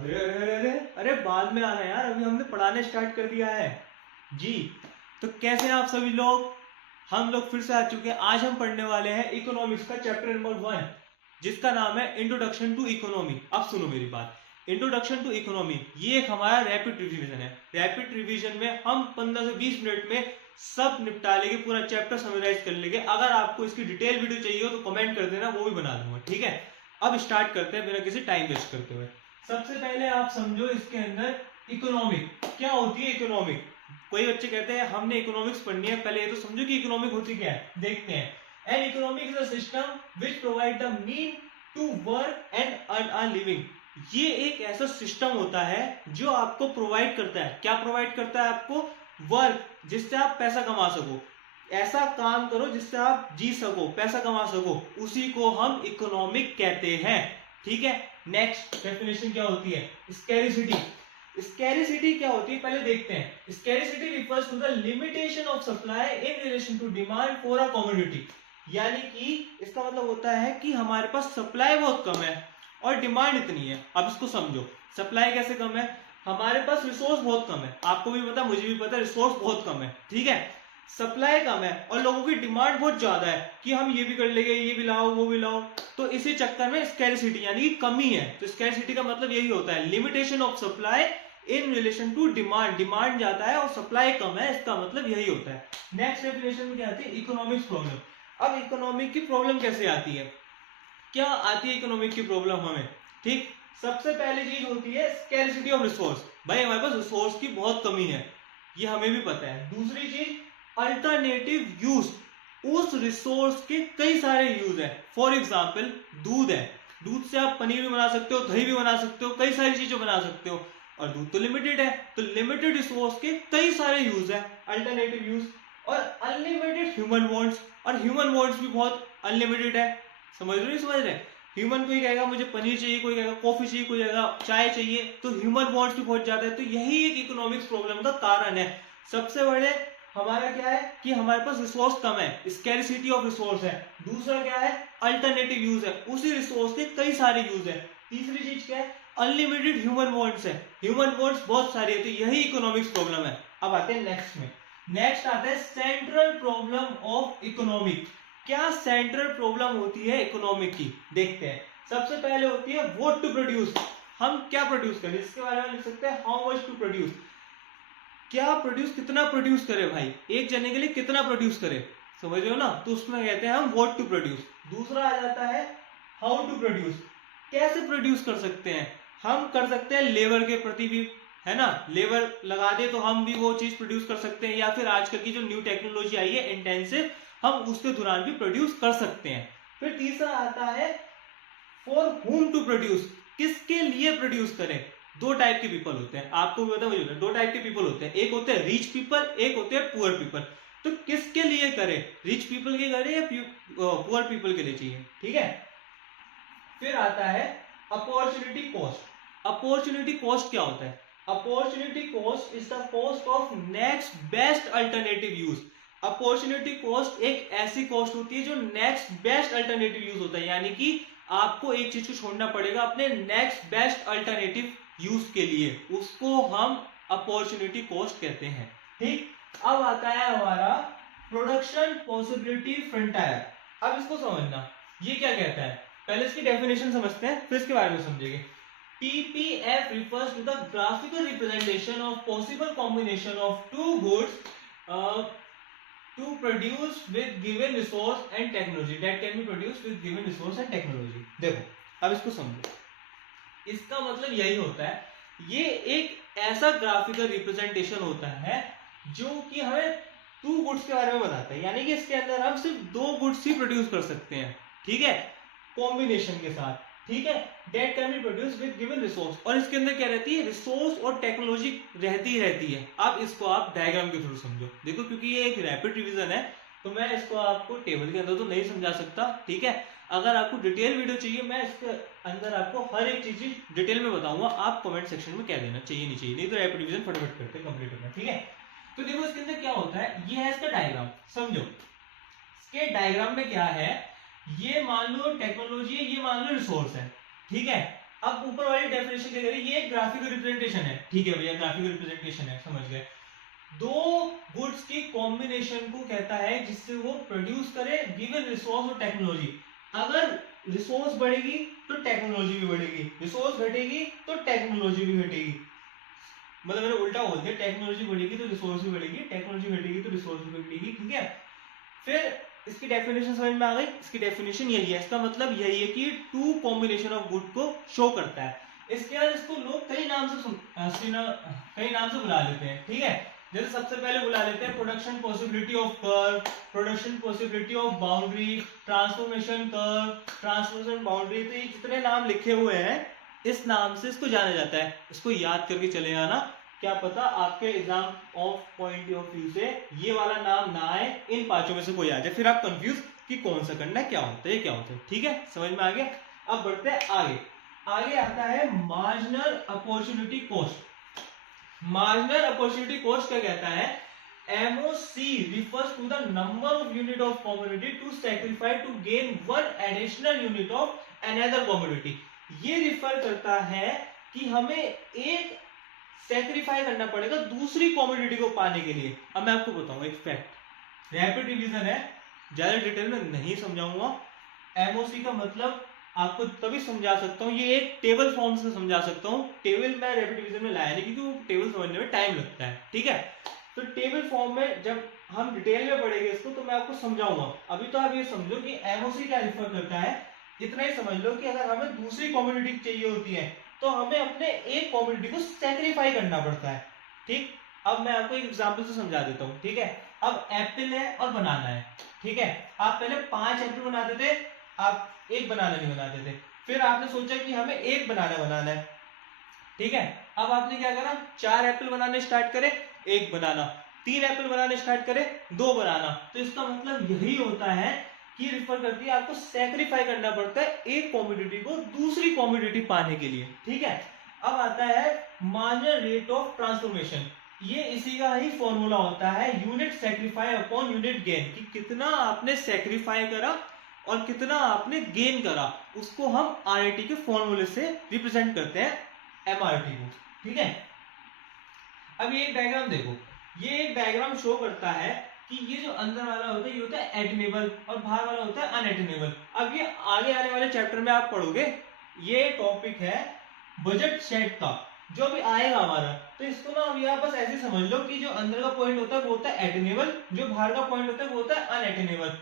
अरे अरे अरे अरे अरे बाद में आना यार, अभी हमने पढ़ाने स्टार्ट कर दिया है जी। तो कैसे हैं आप सभी लोग? हम लोग फिर से आ चुके हैं। आज हम पढ़ने वाले हैं इकोनॉमिक्स का चैप्टर नंबर 1, जिसका नाम है इंट्रोडक्शन टू इकोनॉमी। अब सुनो मेरी बात। इंट्रोडक्शन टू इकोनॉमी ये एक हमारा रैपिड रिवीजन है। रैपिड रिवीजन में हम 15 से 20 मिनट में सब निपटा लेंगे, पूरा चैप्टर समराइज कर लेंगे। अगर आपको इसकी डिटेल वीडियो चाहिए हो तो कमेंट कर देना, वो भी बना दूंगा, ठीक है। अब स्टार्ट करते हैं बिना किसी टाइम वेस्ट करते हुए। सबसे पहले आप समझो इसके अंदर इकोनॉमिक क्या होती है। इकोनॉमिक, कोई बच्चे कहते हैं हमने इकोनॉमिक्स पढ़नी है, पहले ये तो समझो कि इकोनॉमिक होती क्या है, देखते हैं। An economic is a system which provide the mean to work and earn a living. ये एक ऐसा सिस्टम होता है जो आपको प्रोवाइड करता है। क्या प्रोवाइड करता है आपको? वर्क, जिससे आप पैसा कमा सको। ऐसा काम करो जिससे आप जी सको, पैसा कमा सको, उसी को हम इकोनॉमिक कहते हैं, ठीक है। नेक्स्ट डेफिनेशन क्या होती है? स्कैरिसिटी। स्कैरिसिटी क्या होती है पहले देखते हैं। Scarcity refers to the limitation of supply in relation to demand for a commodity. यानी कि इसका मतलब होता है कि हमारे पास सप्लाई बहुत कम है और डिमांड इतनी है। अब इसको समझो, सप्लाई कैसे कम है? हमारे पास रिसोर्स बहुत कम है, आपको भी पता, मुझे भी पता, रिसोर्स बहुत कम है, ठीक है। सप्लाई कम है और लोगों की डिमांड बहुत ज्यादा है कि हम ये भी कर लेंगे, ये भी लाओ, वो भी लाओ। तो इसी चक्कर में स्कैरिसिटी यानी कि कमी है। तो स्कैरिसिटी का मतलब यही होता है, limitation of supply in relation to demand. Demand ज्यादा है और सप्लाई कम है, इसका मतलब यही होता है। नेक्स्ट डेफिनेशन में क्या आती है? Economics problem. अब इकोनॉमिक की प्रॉब्लम कैसे आती है? क्या आती है इकोनॉमिक की प्रॉब्लम हमें? ठीक, सबसे पहली चीज होती है स्कैरिसिटी ऑफ रिसोर्स। भाई हमारे पास रिसोर्स की बहुत कमी है, ये हमें भी पता है। दूसरी चीज अल्टरनेटिव यूज, उस रिसोर्स के कई सारे यूज है। फॉर एग्जाम्पल दूध है, दूध से आप पनीर भी बना सकते हो, दही भी बना सकते हो, कई सारी चीजें बना सकते हो। और दूध तो लिमिटेड है, तो लिमिटेड रिसोर्स के कई सारे यूज है, अल्टरनेटिव यूज। और अनलिमिटेड ह्यूमन वांट्स, और ह्यूमन वांट्स भी बहुत अनलिमिटेड है। समझ रहे, नहीं समझ रहे? ह्यूमन कोई कहेगा मुझे पनीर चाहिए, कोई कहेगा कॉफी चाहिए, कोई कहेगा चाय चाहिए, तो ह्यूमन वांट्स भी बहुत ज्यादा है। तो यही एक इकोनॉमिक्स प्रॉब्लम का कारण है। सबसे बड़े हमारा क्या है कि हमारे पास रिसोर्स कम है, स्कैरिसिटी ऑफ रिसोर्स है। दूसरा क्या है? अल्टरनेटिव यूज है, उसी रिसोर्स के कई सारे यूज है। तीसरी चीज क्या है? अनलिमिटेड ह्यूमन वांट्स है, ह्यूमन वांट्स बहुत सारी है। तो यही इकोनॉमिक्स प्रॉब्लम है। अब आते हैं नेक्स्ट में। नेक्स्ट आता है सेंट्रल प्रॉब्लम ऑफ इकोनॉमिक। क्या सेंट्रल प्रॉब्लम होती है इकोनॉमिक की, देखते हैं। सबसे पहले होती है व्हाट टू प्रोड्यूस। हम क्या प्रोड्यूस करें, इसके बारे में लिख सकते हैं हाउ मच टू प्रोड्यूस। क्या प्रोड्यूस, कितना प्रोड्यूस करे भाई, एक जने के लिए कितना प्रोड्यूस करे, समझ रहे हो ना? तो उसमें कहते हैं हम व्हाट टू प्रोड्यूस। दूसरा आ जाता है हाउ टू प्रोड्यूस, कैसे प्रोड्यूस कर सकते हैं। हम कर सकते हैं लेबर के प्रति भी, है ना, लेबर लगा दे तो हम भी वो चीज प्रोड्यूस कर सकते हैं। या फिर आजकल की जो न्यू टेक्नोलॉजी आई है इंटेंसिव, हम उसके दौरान भी प्रोड्यूस कर सकते हैं। फिर तीसरा आता है फॉर हुम टू प्रोड्यूस, किसके लिए प्रोड्यूस करें। दो टाइप के पीपल होते हैं, आपको भी पता, मुझे पता, दो टाइप के पीपल होते हैं। एक होते हैं रिच पीपल, एक होते हैं पुअर पीपल। तो किसके लिए करें, रिच पीपल के करें या पुअर पीपल के लिए चाहिए, ठीक है। फिर आता है अपॉर्चुनिटी कॉस्ट। अपॉर्चुनिटी कॉस्ट क्या होता है? Opportunity cost is the cost of next best alternative use. Opportunity cost एक ऐसी कॉस्ट होती है जो नेक्स्ट बेस्ट अल्टरनेटिव यूज होता है, यानी कि आपको एक चीज को छोड़ना पड़ेगा अपने नेक्स्ट बेस्ट अल्टरनेटिव यूज के लिए, उसको हम अपॉर्चुनिटी कॉस्ट कहते हैं, ठीक। अब आता है हमारा प्रोडक्शन पॉसिबिलिटी फ्रंटायर। अब इसको समझना, ये क्या कहता है, पहले इसकी डेफिनेशन समझते हैं फिर इसके बारे में समझेंगे। PPF refers to the graphical representation of possible combination of two goods to produce with given resource and technology that can be produced with given resource and technology। देखो अब इसको समझो, इसका मतलब यही होता है, ये एक ऐसा ग्राफिकल रिप्रेजेंटेशन होता है जो कि हमें टू गुड्स के बारे में बताता है। यानी कि इसके अंदर हम सिर्फ दो गुड्स ही प्रोड्यूस कर सकते हैं, ठीक है, कॉम्बिनेशन के साथ, ठीक है। Date can be produce with given resource, और इसके अंदर क्या रहती है, रिसोर्स और टेक्नोलॉजी रहती है। अब इसको आप डायग्राम के थ्रू समझो, देखो क्योंकि ये एक रैपिड रिवीजन है तो मैं इसको आपको टेबल के अंदर तो नहीं समझा सकता, ठीक है। अगर आपको डिटेल वीडियो चाहिए, मैं इसके अंदर आपको हर एक चीज डिटेल में बताऊंगा, आप कमेंट सेक्शन में कह देना चाहिए नहीं चाहिए, नहीं तो रैपिड रिवीजन फटाफट करते कंप्लीट करना, ठीक है। तो देखो इसके अंदर क्या होता है, ये है इसका डायग्राम, समझो। इसके डायग्राम में क्या है, ये मान लो टेक्नोलॉजी है, ये मान लो रिसोर्स है, ठीक है। अब ऊपर वाली डेफिनेशन क्या करें, ये एक ग्राफिकल रिप्रेजेंटेशन है, ठीक है भैया, ग्राफिकल रिप्रेजेंटेशन है, समझ गए। दो गुड्स की कॉम्बिनेशन को कहता है जिससे वो प्रोड्यूस करे गिवन रिसोर्स और टेक्नोलॉजी। अगर रिसोर्स बढ़ेगी तो टेक्नोलॉजी भी बढ़ेगी, रिसोर्स घटेगी तो टेक्नोलॉजी भी घटेगी। मतलब मैंने उल्टा बोल दिया, टेक्नोलॉजी बढ़ेगी तो रिसोर्स भी बढ़ेगी, टेक्नोलॉजी घटेगी तो रिसोर्स भी बढ़ेगी, ठीक है। फिर इसकी डेफिनेशन समझ में आ गई, इसकी डेफिनेशन यही है, इसका मतलब यही है कि टू कॉम्बिनेशन ऑफ गुड को शो करता है। इसके बाद इसको लोग कई नाम से बुला लेते हैं, ठीक है। जैसे सबसे पहले बुला लेते हैं production possibility of curve, production possibility of boundary, transformation curve, transformation boundary. तो ये जितने नाम लिखे हुए हैं इस नाम से इसको जाना जाता है, इसको याद करके चले आना, क्या पता आपके exam of point of view से ये वाला नाम ना आए, इन पांचों में से कोई आ जाए, फिर आप कंफ्यूज कि कौन सा करना है, क्या होता है, क्या होता है, ठीक है, समझ में आ गया। अब बढ़ते हैं आगे। आगे आता है marginal opportunity cost. Marginal opportunity cost क्या कहता है, MOC refers to the number of unit of commodity to sacrifice to gain one additional unit of another commodity। ये रिफर करता है कि हमें एक सैक्रिफाई करना पड़ेगा दूसरी कॉमोडिटी को पाने के लिए। अब मैं आपको बताऊं एक फैक्ट, रैपिड रिवीजन है, ज्यादा डिटेल में नहीं समझाऊंगा। MOC का मतलब आपको तभी समझा सकता हूँ, ये एक टेबल फॉर्म से समझा सकता हूँ। टेबल मैं रैपिड रिवीजन में लाया नहीं क्योंकि वो टेबल समझने में टाइम लगता है, ठीक है। तो टेबल फॉर्म में जब हम डिटेल में पढ़ेंगे इसको तो मैं आपको समझाऊंगा। अभी तो आप ये समझो कि MOC क्या रिफर करता है, इतना ही समझ लो कि अगर हमें दूसरी कॉमोडिटी चाहिए होती है तो हमें अपने एक कॉमोडिटी को सैक्रिफाई करना पड़ता है, ठीक। अब मैं आपको एक एग्जांपल से समझा देता हूँ, ठीक है। अब एप्पल है और बनाना है, ठीक है। आप पहले 5 एप्पल बनाते थे, आप एक बनाना नहीं बनाते थे, फिर आपने सोचा कि हमें एक बनाना है, ठीक है। अब आपने क्या करा, 4 एप्पल बनाने स्टार्ट करे, एक बनाना, 3 एप्पल बनाने स्टार्ट करे, 2 बनाना। तो इसका मतलब यही होता है कि रिफर करती है आपको सैक्रिफाई करना पड़ता है एक कॉमोडिटी को दूसरी कॉमोडिटी पाने के लिए, ठीक है। अब आता है मार्जिनल रेट ऑफ ट्रांसफॉर्मेशन। ये इसी का ही फॉर्मूला होता है, unit sacrifice upon unit gain, कि कितना आपने सैक्रिफाई करा और कितना आपने गेन करा, उसको हम RAT के फॉर्मूले से रिप्रेजेंट करते हैं, MRT को, ठीक है। अब ये एक डायग्राम देखो, ये एक डायग्राम शो करता है कि ये जो अंदर वाला होता है ये होता है एटेनेबल और बाहर वाला होता है अनएटेनेबल। अब ये आगे आने वाले चैप्टर में आप पढ़ोगे, ये टॉपिक है बजट सेट का जो भी आएगा हमारा। तो इसको ना अब यहाँ बस ऐसे समझ लो कि जो अंदर का पॉइंट होता है वो होता है एटेनेबल, जो बाहर का पॉइंट होता है वो होता है अनएटेनेबल।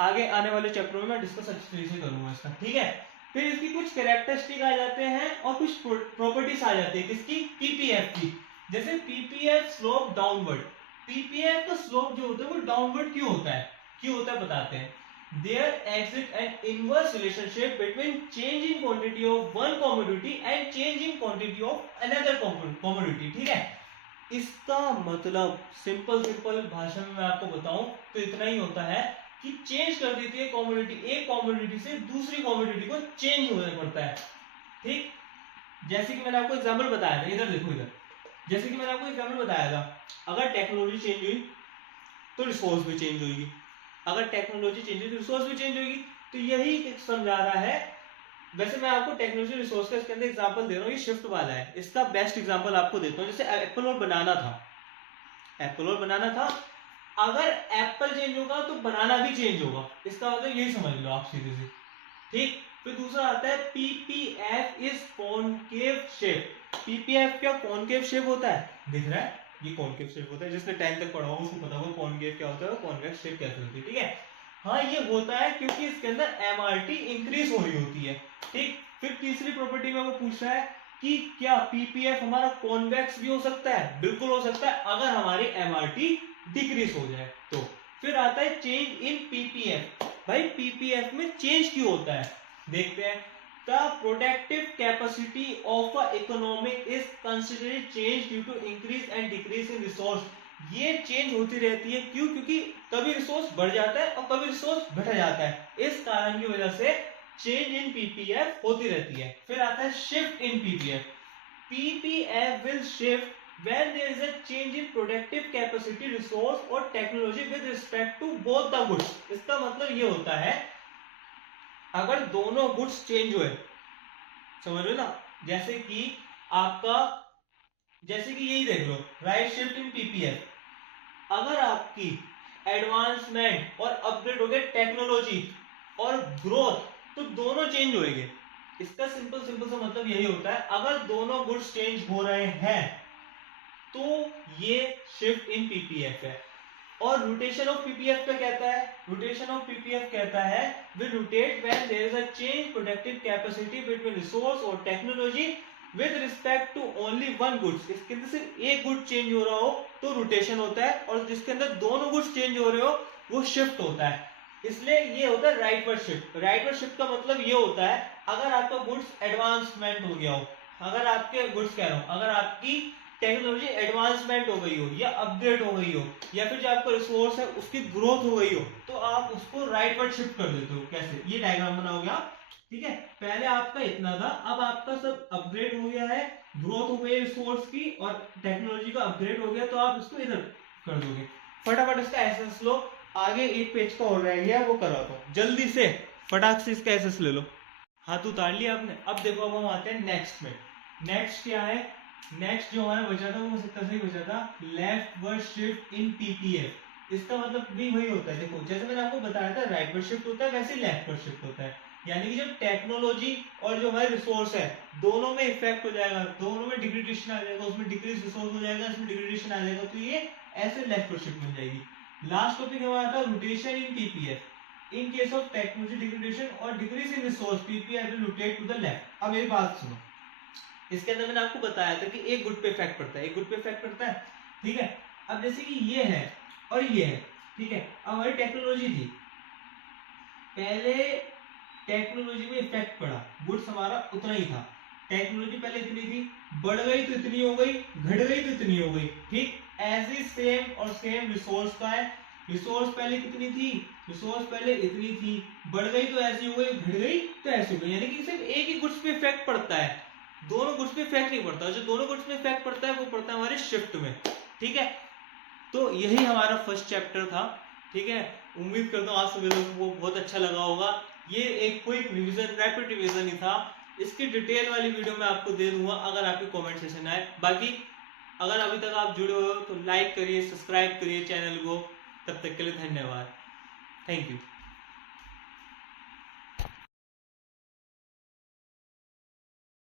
आगे आने वाले चैप्टर में मैं डिस्कस अच्छी तरीके से करूंगा इसका, ठीक है। फिर इसकी कुछ कैरेक्टरिस्टिक आ जाते हैं और कुछ प्रॉपर्टीज आ जाती है किसकी, PPF की। जैसे PPF स्लोप डाउनवर्ड, PPF का स्लोप जो होता है वो डाउनवर्ड क्यों होता है बताते हैं। There exists an inverse relationship between change in quantity of one commodity and change in quantity of another commodity, ठीक है। इसका मतलब सिंपल भाषा में मैं आपको बताऊं तो इतना ही होता है कि चेंज कर देती है कॉमोडिटी, एक कॉमोडिटी से दूसरी कॉमोडिटी को चेंज होना पड़ता है, ठीक। जैसे कि मैंने आपको एग्जांपल बताया था, इधर देखो इधर, जैसे कि मैंने आपको एग्जांपल बताया था, अगर टेक्नोलॉजी चेंज हुई तो रिसोर्स भी चेंज होगी, अगर टेक्नोलॉजी चेंज हुई तो रिसोर्स भी चेंज होगी। तो यही समझा रहा है। वैसे मैं आपको टेक्नोलॉजी रिसोर्स का इसके अंदर एग्जांपल दे रहा हूँ, ये शिफ्ट वाला है, इसका बेस्ट एग्जांपल आपको देता हूँ। जैसे एप्पल और बनाना था, अगर एप्पल चेंज होगा तो बनाना भी चेंज होगा, इसका मतलब यही समझ लो आप सीधे से, ठीक। फिर दूसरा आता है PPF is concave shape. PPF क्या कॉनकेव शेप होता है, दिख रहा है, ये कॉनकेव शेप होता है, जिसने 10th तक पढ़ा हो उसको पता होगा कॉनकेव क्या होता है, कॉन्वेक्स शेप कैसे होती है, ठीक है। हाँ ये होता है क्योंकि इसके अंदर MRT इंक्रीज हो रही होती है, ठीक। फिर तीसरी प्रॉपर्टी में वो पूछ रहा है कि क्या PPF हमारा कॉन्वेक्स भी हो सकता है, बिल्कुल हो सकता है अगर हमारी MRT डिक्रीज हो जाए तो। फिर आता है चेंज इन PPF। भाई PPF में चेंज क्यों होता है, देखते हैं। The productive capacity of a economic is considerably changed due to increase and decrease in resource। ये चेंज होती रहती है, क्यों, क्योंकि कभी रिसोर्स बढ़ जाता है और कभी रिसोर्स घट जाता है, इस कारण की वजह से चेंज इन PPF होती रहती है। फिर आता है shift in PPF। PPF will shift when there is a change in productive capacity, resource or technology with respect to both the goods। इसका मतलब ये होता है अगर दोनों गुड्स चेंज हुए समझ लो ना, जैसे कि आपका, जैसे कि यही देख लो, राइट शिफ्ट इन पीपीएफ। अगर आपकी एडवांसमेंट और अपग्रेड हो गए टेक्नोलॉजी और ग्रोथ, तो दोनों चेंज होएंगे। इसका सिंपल सिंपल सा मतलब यही होता है, अगर दोनों गुड्स चेंज हो रहे हैं तो ये शिफ्ट इन पीपीएफ है। और रोटेशन ऑफ पीपीएफ क्या कहता है? रोटेशन ऑफ पीपीएफ कहता है we rotate when there is a change productive capacity between resource और technology with respect to only one goods. इसके अंदर सिर्फ एक गुड चेंज हो रहा हो तो रोटेशन होता है, और जिसके अंदर दोनों गुड्स चेंज हो रहे हो वो शिफ्ट होता है। इसलिए ये होता है राइटवर्ड शिफ्ट। राइटवर्ड शिफ्ट का मतलब ये होता है, अगर आपका गुड्स एडवांसमेंट हो गया हो, अगर आपके गुड्स कह रहा हूं, अगर आपकी टेक्नोलॉजी एडवांसमेंट हो गई हो या अपग्रेड हो गई हो, या फिर जो आपका रिसोर्स है उसकी ग्रोथ हो गई हो, तो आप उसको राइटवर्ड शिफ्ट कर देते हो। कैसे? ये डायग्राम बनाओगे आप, ठीक है? पहले आपका इतना था, अब आपका सब अपग्रेड हो गया है, ग्रोथ हो गई रिसोर्स की और टेक्नोलॉजी का अपग्रेड हो गया, तो आप इसको इधर कर दोगे। फटाफट इसका एसेस लो, आगे एक पेज का और रह गया वो कराता हूं जल्दी से, फटाक से इसका एसेस ले लो। हाथ उतार लिया आपने। अब देखो, अब हम आते हैं नेक्स्ट में। नेक्स्ट क्या है? नेक्स्ट जो हमारा बचा था वो 70 ही बचा था, लेफ्टवर्ड शिफ्ट इन पीपीएफ। इसका मतलब भी वही होता है, देखो जैसे मैंने आपको बताया था राइटवर्ड शिफ्ट होता है, वैसे लेफ्टवर्ड शिफ्ट होता है। यानी कि जब टेक्नोलॉजी और जो हमारे रिसोर्स है दोनों में इफेक्ट हो जाएगा, दोनों में डिग्रेडेशन आ जाएगा, उसमें डिक्रीज रिसोर्स हो जाएगा, इसमें डिग्रेडेशन आ जाएगा, तो ये ऐसे लेफ्टवर्ड शिफ्ट बन जाएगी। लास्ट टॉपिक हमारा था rotation in PPF. In case of technology degradation और decrease in resource, PPF will rotate to the left. अब मेरी बात सुनो, इसके अंदर मैंने आपको बताया था कि एक गुड पे इफेक्ट पड़ता है, एक गुड पे इफेक्ट पड़ता है, ठीक है? अब जैसे कि ये है और ये है, ठीक है? अब हमारी टेक्नोलॉजी थी, पहले टेक्नोलॉजी में इफेक्ट पड़ा, गुड्स हमारा उतना ही था, टेक्नोलॉजी पहले इतनी थी, बढ़ गई तो इतनी हो गई, घट गई तो इतनी हो गई, ठीक? ऐसी सेम और सेम रिसोर्स का है, रिसोर्स पहले कितनी थी, रिसोर्स पहले इतनी थी, बढ़ गई तो ऐसी हो गई, घट गई तो ऐसी हो गई। यानी कि सिर्फ एक ही गुड्स पे इफेक्ट पड़ता है, दोनों गुड्स पे इफेक्ट नहीं पड़ता। जो दोनों गुड्स पे इफेक्ट पड़ता है वो पड़ता है हमारे शिफ्ट में, ठीक है? तो यही हमारा फर्स्ट चैप्टर था, ठीक है? उम्मीद करता हूँ आप सभी लोगों को बहुत अच्छा लगा होगा। ये एक क्विक रिवीजन, रैपिड रिवीजन ही था। इसकी डिटेल वाली वीडियो मैं आपको दे दूंगा अगर आपकी कमेंट सेशन आए। बाकी अगर अभी तक आप जुड़े हो तो लाइक करिए, सब्सक्राइब करिए चैनल को। तब तक के लिए धन्यवाद, थैंक यू।